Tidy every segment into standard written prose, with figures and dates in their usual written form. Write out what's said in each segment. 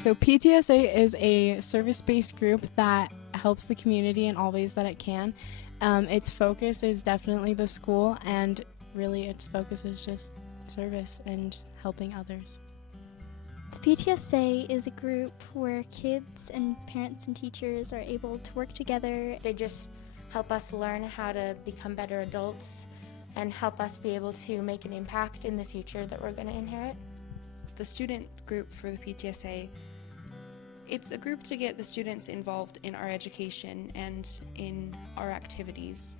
So PTSA is a service-based group that helps the community in all ways that it can. Its focus is definitely the school, and really its focus is just service and helping others. The PTSA is a group where kids and parents and teachers are able to work together. They just help us learn how to become better adults and help us be able to make an impact in the future that we're going to inherit. The student group for the PTSA, it's a group to get the students involved in our education and in our activities.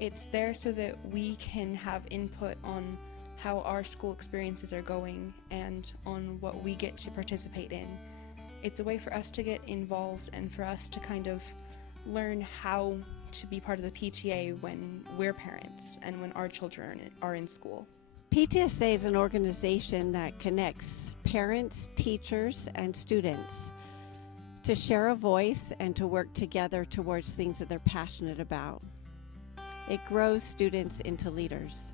It's there so that we can have input on how our school experiences are going and on what we get to participate in. It's a way for us to get involved and for us to kind of learn how to be part of the PTA when we're parents and when our children are in school. PTSA is an organization that connects parents, teachers, and students to share a voice and to work together towards things that they're passionate about. It grows students into leaders.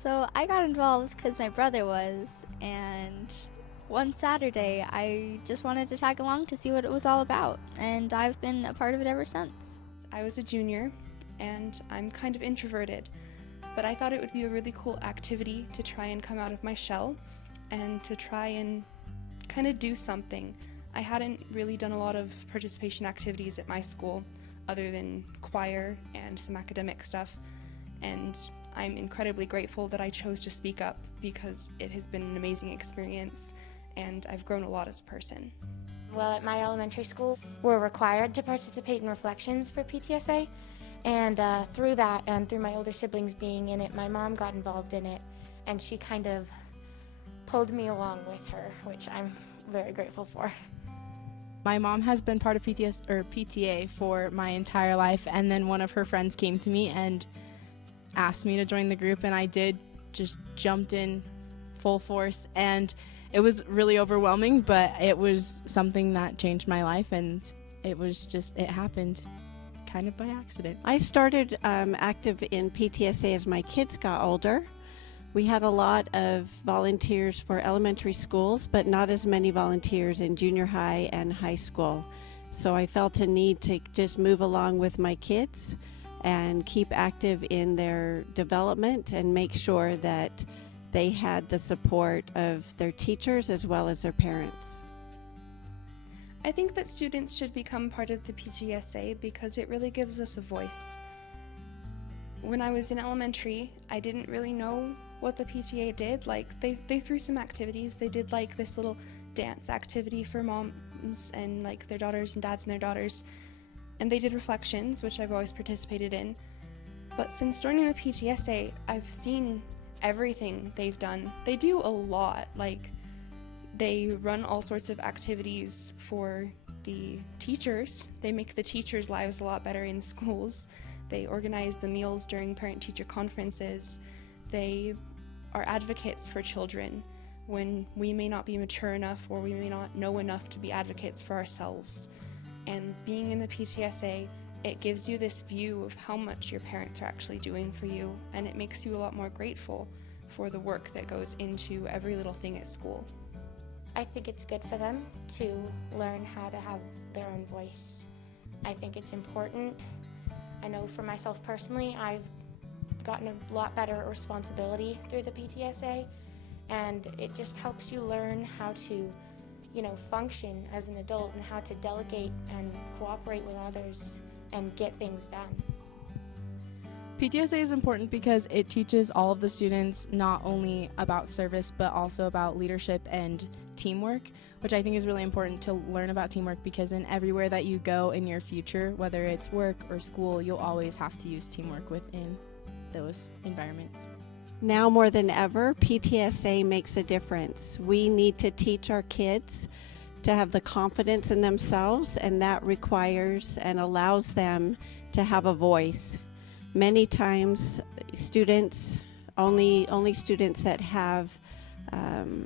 So I got involved because my brother was, and one Saturday I just wanted to tag along to see what it was all about, and I've been a part of it ever since. I was a junior and I'm kind of introverted, but I thought it would be a really cool activity to try and come out of my shell and to try and kind of do something. I hadn't really done a lot of participation activities at my school other than choir and some academic stuff, and I'm incredibly grateful that I chose to speak up because it has been an amazing experience and I've grown a lot as a person. Well, at my elementary school, we're required to participate in reflections for PTSA, and through that and through my older siblings being in it, my mom got involved in it, and she kind of pulled me along with her, which I'm very grateful for. My mom has been part of PTA for my entire life, and then one of her friends came to me and asked me to join the group, and I did, just jumped in full force, and it was really overwhelming, but it was something that changed my life, and it happened kind of by accident. I started active in PTSA as my kids got older. We had a lot of volunteers for elementary schools, but not as many volunteers in junior high and high school. So I felt a need to just move along with my kids and keep active in their development and make sure that they had the support of their teachers as well as their parents. I think that students should become part of the PTSA because it really gives us a voice. When I was in elementary, I didn't really know what the PTA did. Like, they threw some activities. They did like this little dance activity for moms and like their daughters and dads and their daughters. And they did reflections, which I've always participated in. But since joining the PTSA, I've seen everything they've done. They do a lot. Like, they run all sorts of activities for the teachers. They make the teachers' lives a lot better in schools. They organize the meals during parent-teacher conferences. They are advocates for children when we may not be mature enough or we may not know enough to be advocates for ourselves. And being in the PTSA, it gives you this view of how much your parents are actually doing for you, and it makes you a lot more grateful for the work that goes into every little thing at school. I think it's good for them to learn how to have their own voice. I think it's important. I know for myself personally, I've gotten a lot better at responsibility through the PTSA, and it just helps you learn how to, function as an adult and how to delegate and cooperate with others and get things done. PTSA is important because it teaches all of the students not only about service but also about leadership and teamwork, which I think is really important to learn about teamwork because in everywhere that you go in your future, whether it's work or school, you'll always have to use teamwork within those environments. Now more than ever, PTSA makes a difference. We need to teach our kids to have the confidence in themselves, and that requires and allows them to have a voice. Many times students, only students that have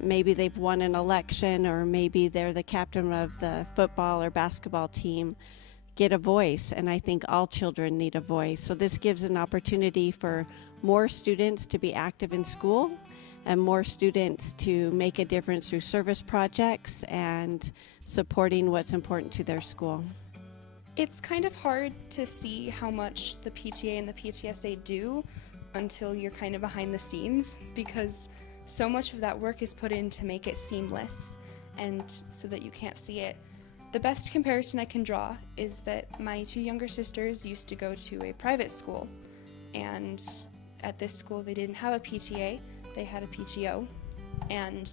maybe they've won an election or maybe they're the captain of the football or basketball team get a voice, and I think all children need a voice. So this gives an opportunity for more students to be active in school and more students to make a difference through service projects and supporting what's important to their school. It's kind of hard to see how much the PTA and the PTSA do until you're kind of behind the scenes, because so much of that work is put in to make it seamless and so that you can't see it. The best comparison I can draw is that my two younger sisters used to go to a private school, and at this school they didn't have a PTA, they had a PTO, and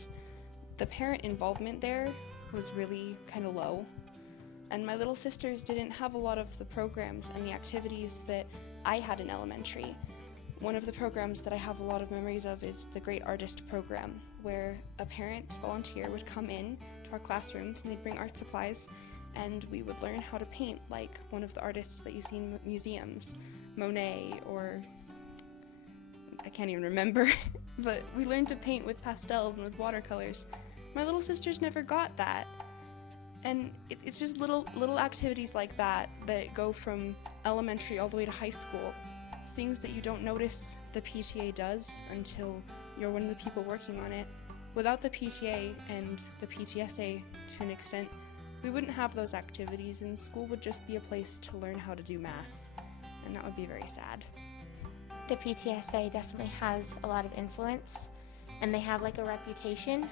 the parent involvement there was really kind of low. And my little sisters didn't have a lot of the programs and the activities that I had in elementary. One of the programs that I have a lot of memories of is the Great Artist Program, where a parent volunteer would come in to our classrooms and they'd bring art supplies, and we would learn how to paint like one of the artists that you see in museums, Monet, or I can't even remember, but we learned to paint with pastels and with watercolors. My little sisters never got that. And it's just little activities like that that go from elementary all the way to high school. Things that you don't notice the PTA does until you're one of the people working on it. Without the PTA and the PTSA, to an extent, we wouldn't have those activities, and school would just be a place to learn how to do math. And that would be very sad. The PTSA definitely has a lot of influence, and they have like a reputation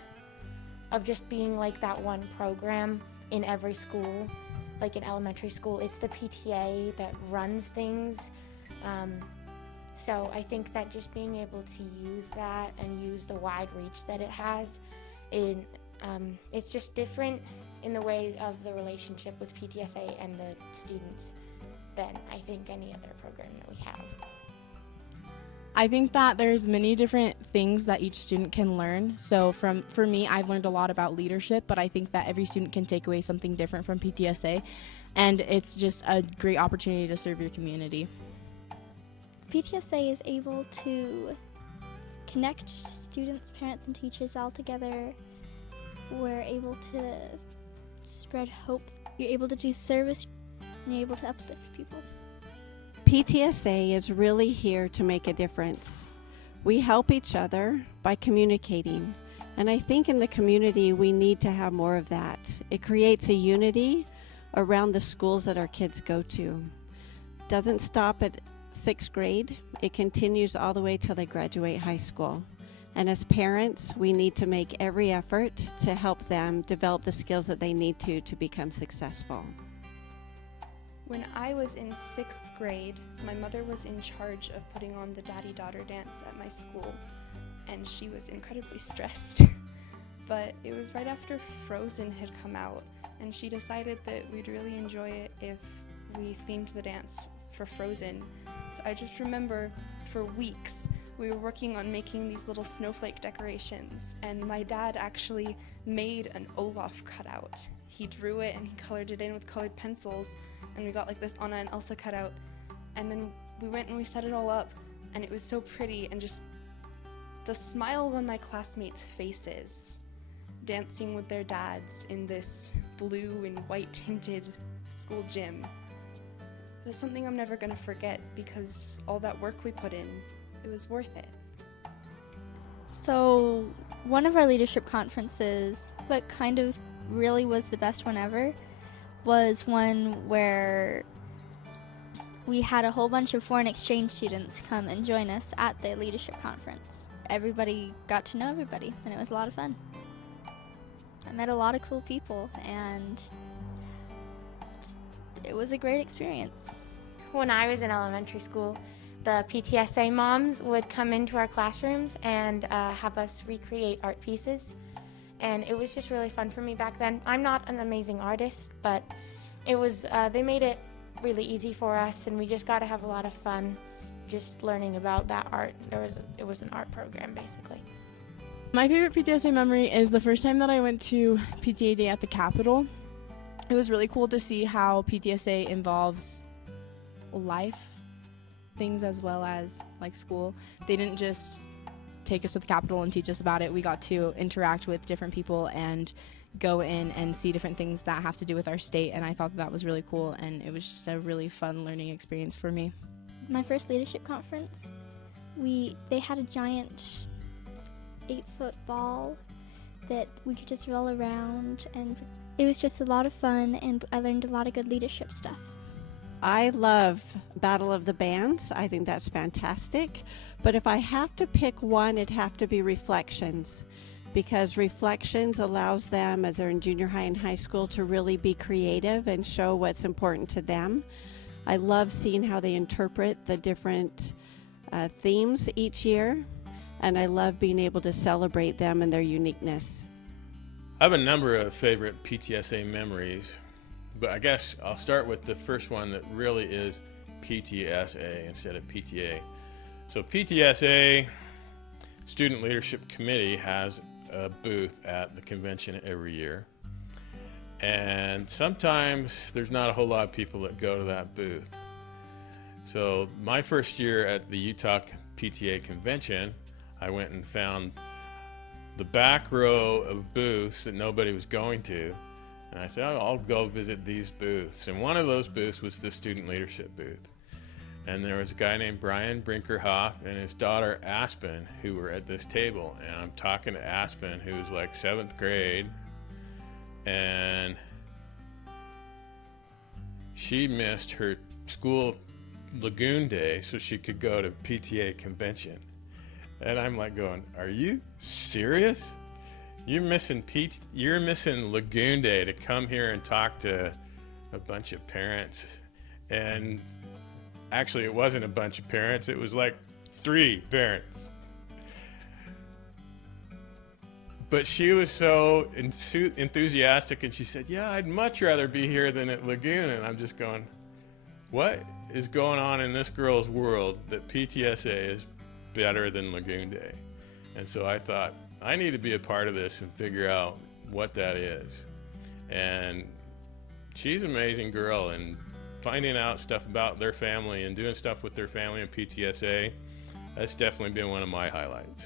of just being like that one program in every school. Like in elementary school, it's the PTA that runs things. So I think that just being able to use that and use the wide reach that it has, it's just different in the way of the relationship with PTSA and the students than I think any other program that we have. I think that there's many different things that each student can learn. So for me, I've learned a lot about leadership, but I think that every student can take away something different from PTSA, and it's just a great opportunity to serve your community. PTSA is able to connect students, parents, and teachers all together. We're able to spread hope. You're able to do service, and you're able to uplift people. PTSA is really here to make a difference. We help each other by communicating, and I think in the community we need to have more of that. It creates a unity around the schools that our kids go to. Doesn't stop at 6th grade, it continues all the way till they graduate high school. And as parents, we need to make every effort to help them develop the skills that they need to become successful. When I was in 6th grade, my mother was in charge of putting on the daddy-daughter dance at my school, and she was incredibly stressed. But it was right after Frozen had come out, and she decided that we'd really enjoy it if we themed the dance for Frozen. So I just remember for weeks we were working on making these little snowflake decorations, and my dad actually made an Olaf cutout. He drew it and he colored it in with colored pencils, and we got like this Anna and Elsa cutout, and then we went and we set it all up, and it was so pretty, and just the smiles on my classmates' faces dancing with their dads in this blue and white tinted school gym. That's something I'm never gonna forget, because all that work we put in, it was worth it. So one of our leadership conferences, but kind of really was the best one ever, was one where we had a whole bunch of foreign exchange students come and join us at the leadership conference. Everybody got to know everybody, and it was a lot of fun. I met a lot of cool people, and it was a great experience. When I was in elementary school, the PTSA moms would come into our classrooms and have us recreate art pieces. And it was just really fun for me back then. I'm not an amazing artist, but it was they made it really easy for us, and we just got to have a lot of fun just learning about that art. It was an art program, basically. My favorite PTSA memory is the first time that I went to PTA Day at the Capitol. It was really cool to see how PTSA involves life things as well as like school. They didn't just take us to the Capitol and teach us about it. We got to interact with different people and go in and see different things that have to do with our state, and I thought that was really cool, and it was just a really fun learning experience for me. My first leadership conference, they had a giant 8-foot ball that we could just roll around, and it was just a lot of fun, and I learned a lot of good leadership stuff. I love Battle of the Bands. I think that's fantastic. But if I have to pick one, it'd have to be Reflections, because Reflections allows them, as they're in junior high and high school, to really be creative and show what's important to them. I love seeing how they interpret the different themes each year, and I love being able to celebrate them and their uniqueness. I have a number of favorite PTSA memories, but I guess I'll start with the first one that really is PTSA instead of PTA. So PTSA, Student Leadership Committee, has a booth at the convention every year. And sometimes there's not a whole lot of people that go to that booth. So my first year at the Utah PTA convention, I went and found the back row of booths that nobody was going to. And I said, oh, I'll go visit these booths. And one of those booths was the student leadership booth. And there was a guy named Brian Brinkerhoff and his daughter Aspen who were at this table. And I'm talking to Aspen, who's like 7th grade. And she missed her school Lagoon Day so she could go to PTA convention. And I'm like going, are you serious? You're missing Lagoon Day to come here and talk to a bunch of parents. And actually it wasn't a bunch of parents, it was like 3 parents. But she was so enthusiastic, and she said, yeah, I'd much rather be here than at Lagoon. And I'm just going, what is going on in this girl's world that PTSA is better than Lagoon Day? And so I thought, I need to be a part of this and figure out what that is. And she's an amazing girl, and finding out stuff about their family and doing stuff with their family and PTSA, that's definitely been one of my highlights.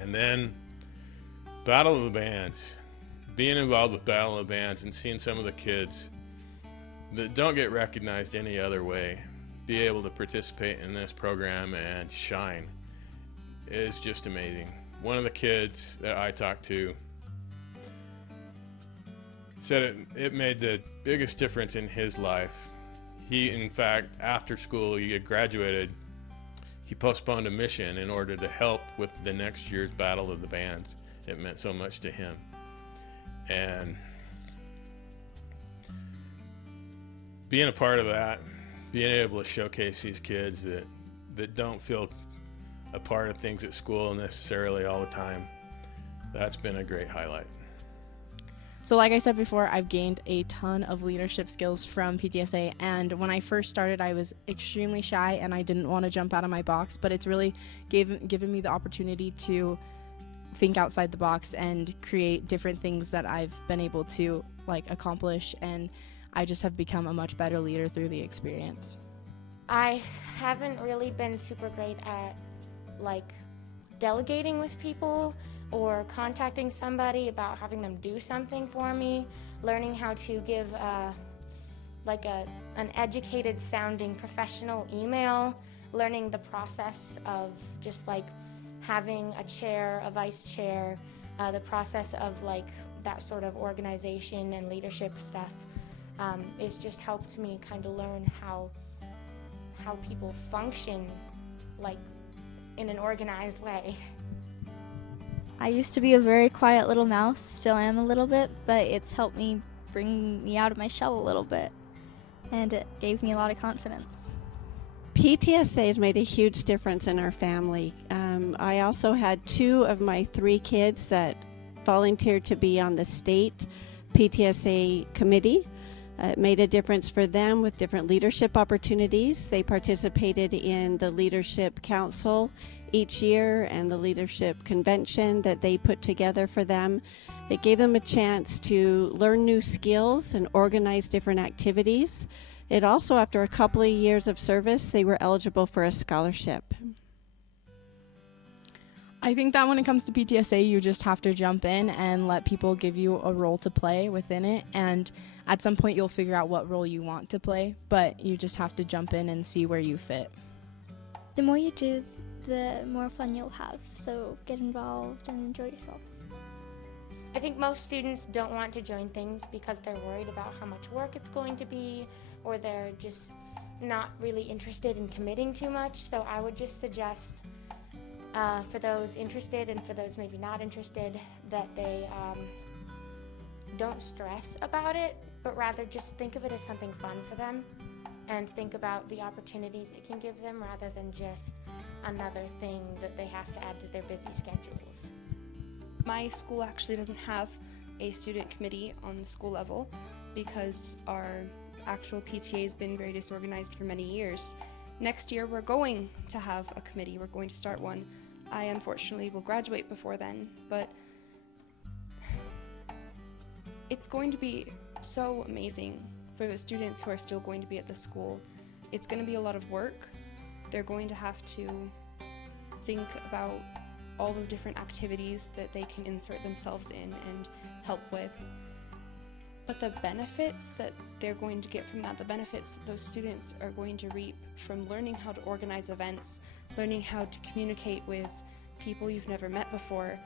And then Battle of the Bands, being involved with Battle of the Bands and seeing some of the kids that don't get recognized any other way be able to participate in this program and shine is just amazing. One of the kids that I talked to said it made the biggest difference in his life. He, in fact, after school, he had graduated, he postponed a mission in order to help with the next year's Battle of the Bands. It meant so much to him. And being a part of that, being able to showcase these kids that don't feel a part of things at school necessarily all the time, that's been a great highlight. So like I said before, I've gained a ton of leadership skills from PTSA, and when I first started, I was extremely shy and I didn't want to jump out of my box, but it's really given me the opportunity to think outside the box and create different things that I've been able to accomplish, and I just have become a much better leader through the experience. I haven't really been super great at delegating with people or contacting somebody about having them do something for me, learning how to give an educated sounding professional email, learning the process of just having a chair, a vice chair, the process of that sort of organization and leadership stuff. It's just helped me kind of learn how people function in an organized way. I used to be a very quiet little mouse, still am a little bit, but it's helped me bring me out of my shell a little bit, and it gave me a lot of confidence. PTSA has made a huge difference in our family. I also had 2 of my 3 kids that volunteered to be on the state PTSA committee. It made a difference for them with different leadership opportunities. They participated in the leadership council each year and the leadership convention that they put together for them. It gave them a chance to learn new skills and organize different activities. It also, after a couple of years of service, they were eligible for a scholarship. I think that when it comes to PTSA, you just have to jump in and let people give you a role to play within it, and at some point you'll figure out what role you want to play, but you just have to jump in and see where you fit. The more you do, the more fun you'll have. So get involved and enjoy yourself. I think most students don't want to join things because they're worried about how much work it's going to be, or they're just not really interested in committing too much. So I would just suggest for those interested and for those maybe not interested that they don't stress about it, but rather just think of it as something fun for them and think about the opportunities it can give them rather than just another thing that they have to add to their busy schedules. My school actually doesn't have a student committee on the school level because our actual PTA has been very disorganized for many years. Next year we're going to have a committee. We're going to start one. I unfortunately will graduate before then, but it's going to be so amazing for the students who are still going to be at the school. It's going to be a lot of work. They're going to have to think about all the different activities that they can insert themselves in and help with. But the benefits that they're going to get from that, the benefits that those students are going to reap from learning how to organize events, learning how to communicate with people you've never met before,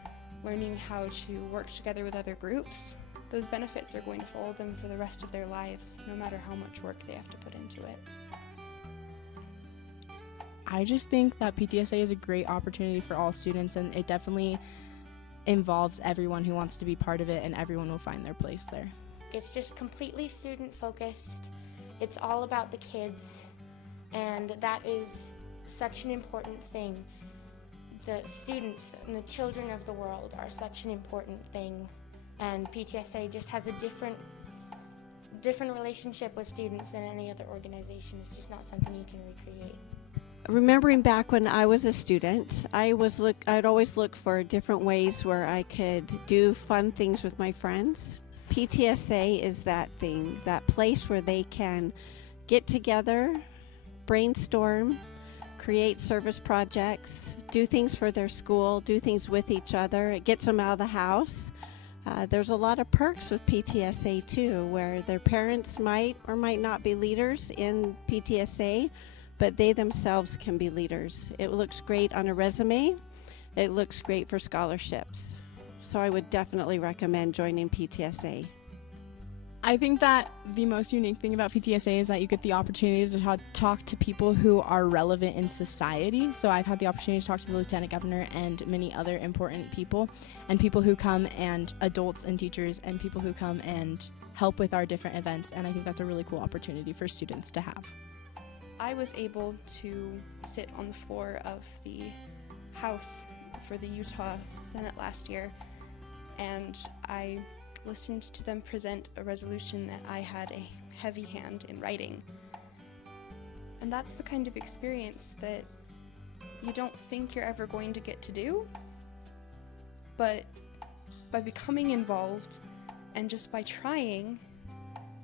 learning how to work together with other groups, those benefits are going to follow them for the rest of their lives, no matter how much work they have to put into it. I just think that PTSA is a great opportunity for all students, and it definitely involves everyone who wants to be part of it, and everyone will find their place there. It's just completely student focused. It's all about the kids, and that is such an important thing. The students and the children of the world are such an important thing, and PTSA just has a different relationship with students than any other organization. It's just not something you can recreate. Remembering back when I was a student, I'd always look for different ways where I could do fun things with my friends. PTSA is that thing, that place where they can get together, brainstorm, create service projects, do things for their school, do things with each other. It gets them out of the house. There's a lot of perks with PTSA too, where their parents might or might not be leaders in PTSA, but they themselves can be leaders. It looks great on a resume. It looks great for scholarships. So I would definitely recommend joining PTSA. I think that the most unique thing about PTSA is that you get the opportunity to talk to people who are relevant in society. So I've had the opportunity to talk to the Lieutenant Governor and many other important people, and people who come, and adults and teachers, and people who come and help with our different events. And I think that's a really cool opportunity for students to have. I was able to sit on the floor of the House for the Utah Senate last year, and I listened to them present a resolution that I had a heavy hand in writing. And that's the kind of experience that you don't think you're ever going to get to do, but by becoming involved and just by trying,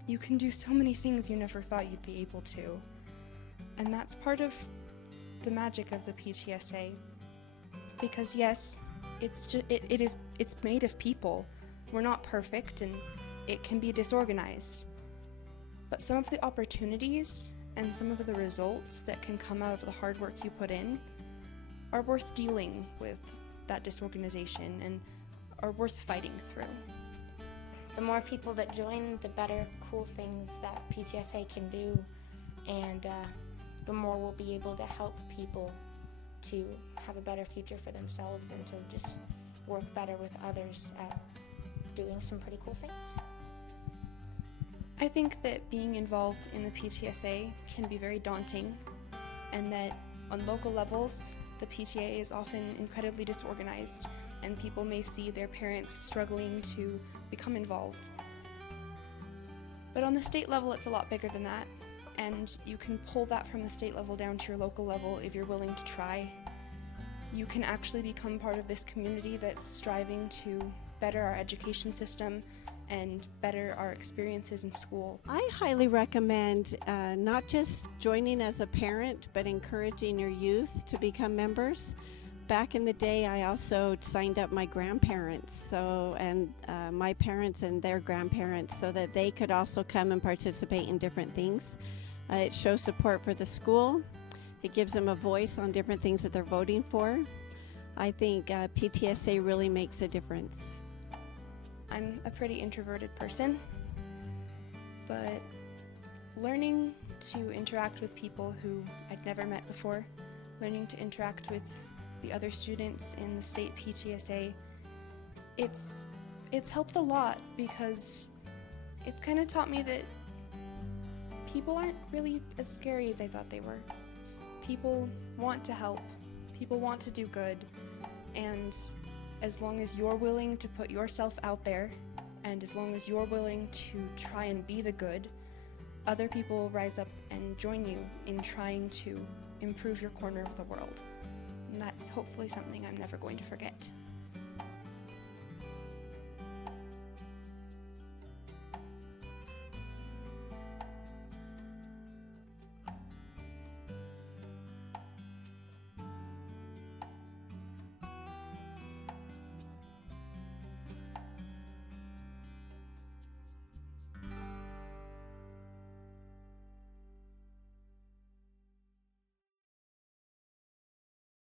you can do so many things you never thought you'd be able to. And that's part of the magic of the PTSA. Because yes, it's made of people. We're not perfect and it can be disorganized. But some of the opportunities and some of the results that can come out of the hard work you put in are worth dealing with that disorganization and are worth fighting through. The more people that join, the better cool things that PTSA can do, and the more we'll be able to help people to have a better future for themselves and to just work better with others at doing some pretty cool things. I think that being involved in the PTSA can be very daunting, and that on local levels, the PTA is often incredibly disorganized, and people may see their parents struggling to become involved. But on the state level, it's a lot bigger than that, and you can pull that from the state level down to your local level if you're willing to try. You can actually become part of this community that's striving to better our education system and better our experiences in school. I highly recommend not just joining as a parent, but encouraging your youth to become members. Back in the day, I also signed up my grandparents, and my parents and their grandparents, so that they could also come and participate in different things. It shows support for the school. It gives them a voice on different things that they're voting for. I think PTSA really makes a difference. I'm a pretty introverted person, but learning to interact with people who I'd never met before, learning to interact with the other students in the state PTSA, it's helped a lot because it's kind of taught me that people aren't really as scary as I thought they were. People want to help, people want to do good, and as long as you're willing to put yourself out there, and as long as you're willing to try and be the good, other people will rise up and join you in trying to improve your corner of the world. And that's hopefully something I'm never going to forget.